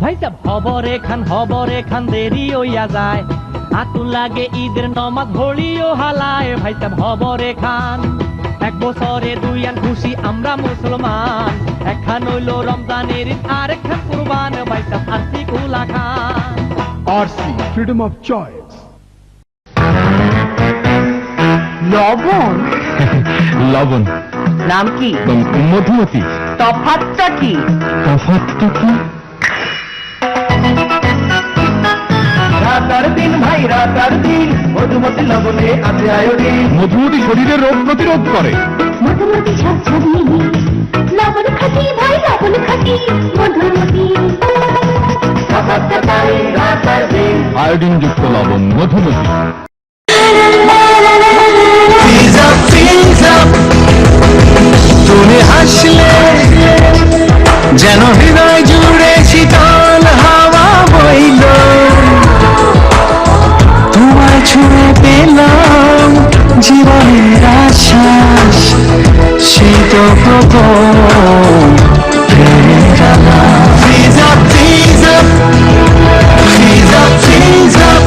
ভাই সাহেব হবরে খান দেরি হইয়া যায়, আতুল লাগে ঈদের নমাজ ঘড়িও হালায়। ভাই সাহেব হবরে খান, এক বছরে দুই আন খুশি আমরা মুসলমান, একখান হইল রমজানের ঈদ আর একখান কুরবান। ভাই সাহেব আরসি কুলা খান। RC freedom of choice. লবণ লবণ নাম কি? মধুমতি। তফাৎটা কি? তফাৎটা কি? রাতার দিন ভাই রাতার দিন, মধুমতি লবণে আছে আয়োডিন। মধুমতি শরীরের রোগ প্রতিরোধ করে। মধুমতি ঝরঝরি লবণ খাটি ভাই লবণ খাটি মধুমতি। রাতার দিন আয়োডিন যুক্ত লবণ মধুমতি। তুমি হাসলে যেন হৃদয় জুড়ে শীতল হাওয়া বইল, তোমায় ছুঁয়ে পেলাম জীবনের আশ্বাস, শীত প্রথম প্রেমের আলাপ। Freeze up, freeze up, freeze up, freeze up.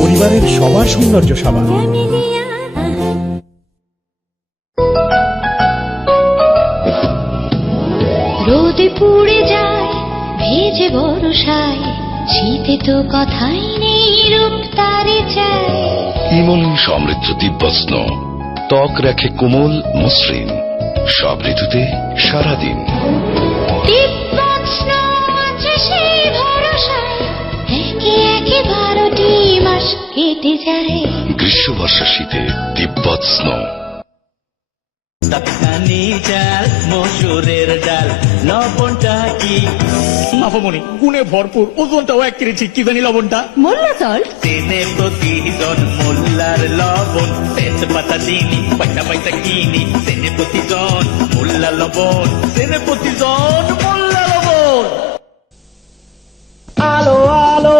পরিবারের সবার সৌন্দর্য সাবান। রোদে পুড়ে যায় ভেজে বরষায়, শীতে তো কথাই নেই রূপ তারে চায়। ইমন সমৃদ্ধ দিব্যস্ন, ত্বক রাখে কোমল মসৃণ, সব ঋতুতে সারাদিন। দিব্যস্ন আছে সেই ভরসায়, একে একে 12টি মাস কেটে যায়। গ্রীষ্ম বর্ষা শীতে দিব্যস্ন। তখনি চাল মসুরের ডাল, লবণটা কি? মাফামণি গুণে ভরপুর, ওজনটাও 1 কেজি। কি জানি লবণটা? মোল্লা সল্ট। দিনে প্রতিজন মোল্লার লবণ, তেজপাতা চিনি পয়সা পয়সা কিনি। দিনে প্রতিজন মোল্লা লবণ, দিনে প্রতিজন মোল্লা লবণ। আলো আলো,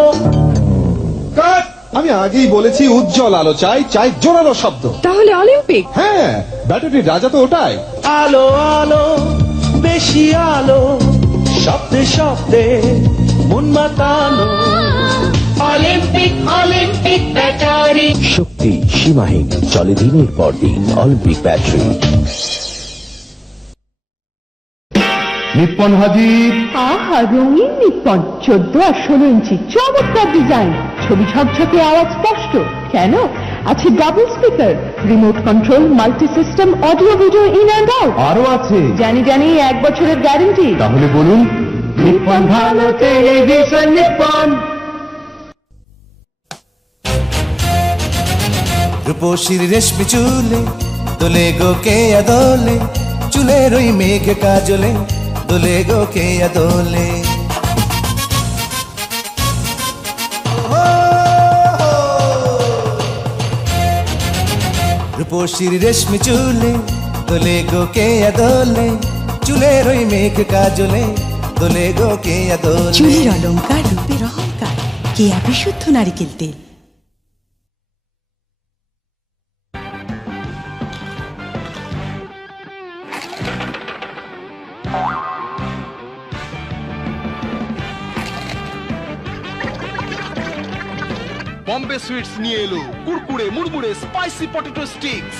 আমি আগেই বলেছি উজ্জ্বল আলো চাই, চাই জোরালো শব্দ। তাহলে অলিম্পিক। হ্যাঁ, ব্যাটারির রাজা তো ওটাই। আলো আলো বেশি আলো, শব্দে শব্দে মন মাতানো। Olympic Olympic battery. শক্তি সীমাহীন, চলে দিনের পর দিন। Olympic battery. নিপ্পন হাজির। আহা, রঙিন নিপ্পন 14 আর 16 ইঞ্চি, চমৎকার ডিজাইন, ছবি ঝকঝকে, আওয়াজ স্পষ্ট। কেন? আছে double speaker, remote control, multi system, audio video in and out. আরো আছে? জানি 1 বছরের গ্যারান্টি। তাহলে বলুন। নিপ্পন ভালো টেলিভিশন নিপ্পন। রূপসীর রেশমি চুলে দোলে গো কে আদোলে, চুলের ওই মেঘ কাজলে দোলে গো কে আদোলে। রূপসীর রেশমি চুলে দোলে গো কে আদোলে, চুলের ওই মেঘ কাজলে দোলে গো কে আদোলে। চুলের অলংকার, রূপের অহংকার, কেয়া বিশুদ্ধ নারিকেল তেল। বম্বে সুইটস নিয়ে এলো কুরকুরে মুড়মুড়ে স্পাইসি পটেটো স্টিক্স।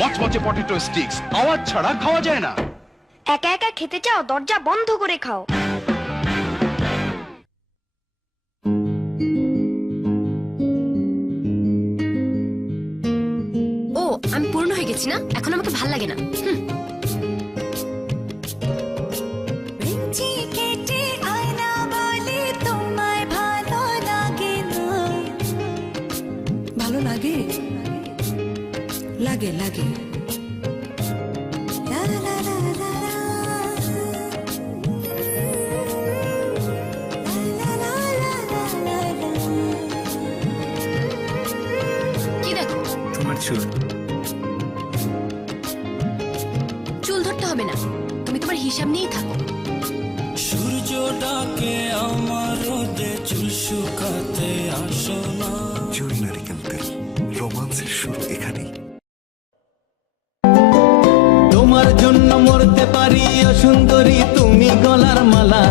মচমচে পটেটো স্টিক্স, আওয়াজ ছাড়া খাওয়া যায় না। একা একা খেতে চাও? দরজা বন্ধ করে খাও। ও, আমি পূর্ণ হয়ে গেছি না, এখন আমাকে ভাল লাগে না। ভালো লাগে লাগে লাগে। শুরু। চুল ধরতে হবে না, তুমি তোমার হিসাব নিয়েই থাকো। সূর্যটাকে আমার রোদে চুল শুকাতে আসো না। জুই নারিকেল তেল, রোমান্সের শুরু এখানেই। তোমার জন্য মরতে পারি ও সুন্দরী তুমি গলার মালা।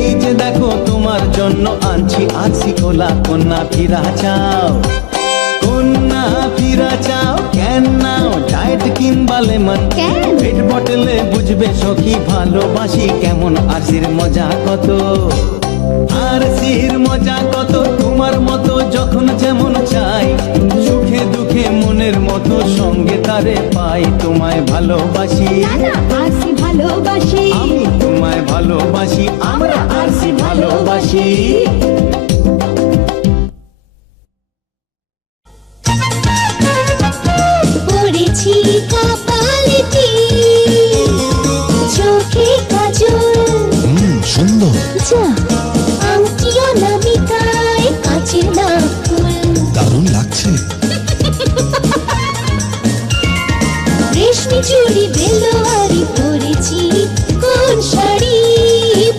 এই যে দেখো তোমার জন্য আনছি আছি কোলা। কন্যা ফিরা চাও, কন্যা ফিরা চাও, কেন নাও ডায়েট কিংবা লেমন। পেট বটলে বুঝবে সখী ভালোবাসি কেমন। আরসির মজা কত, আরসির মজা কত। তোমার মতো যখন যেমন চাই, সুখে দুঃখে মনের মতো সঙ্গে তারে পাই। তোমায় ভালোবাসি, আরসি ভালোবাসি, আমি তোমায় ভালোবাসি, আমরা আরসি ভালোবাসি। পড়েছি কপালে টিপ, চোখে কাজল, সুন্দর যা আংটিও নামিকায় কাচের নাকুল। দারুণ লাগছে। রেশমি চুড়ি বেলোয়ারি পরেছি, কোন শাড়ি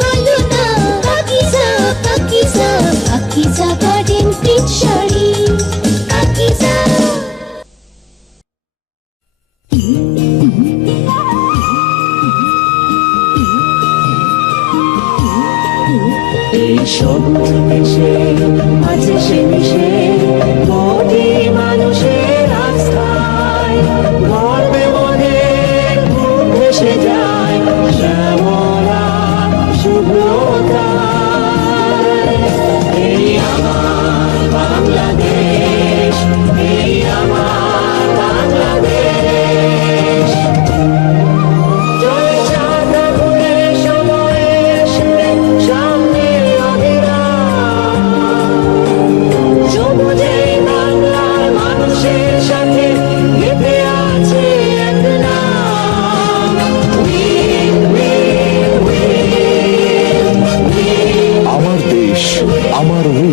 বলো না। Pakiza Pakiza Pakiza garden print sari, Pakiza. এই সবুজ দেশে আছে সে মিশে কোটি মানুষের আস্থায়। গর্বে মনে বুক ভেসে যায় শ্যামলা শুভ্রতায়। এই আমার বাংলাদেশ, এই আমার বাংলাদেশ। জয় সাদা ঘুরে সময় এসে সামনে অবিরাম। সবুজে বাংলার মানুষের সাথে গেঁথে আছে এক নাম। Win, win, win, win. আমার দেশ, আমার উইং।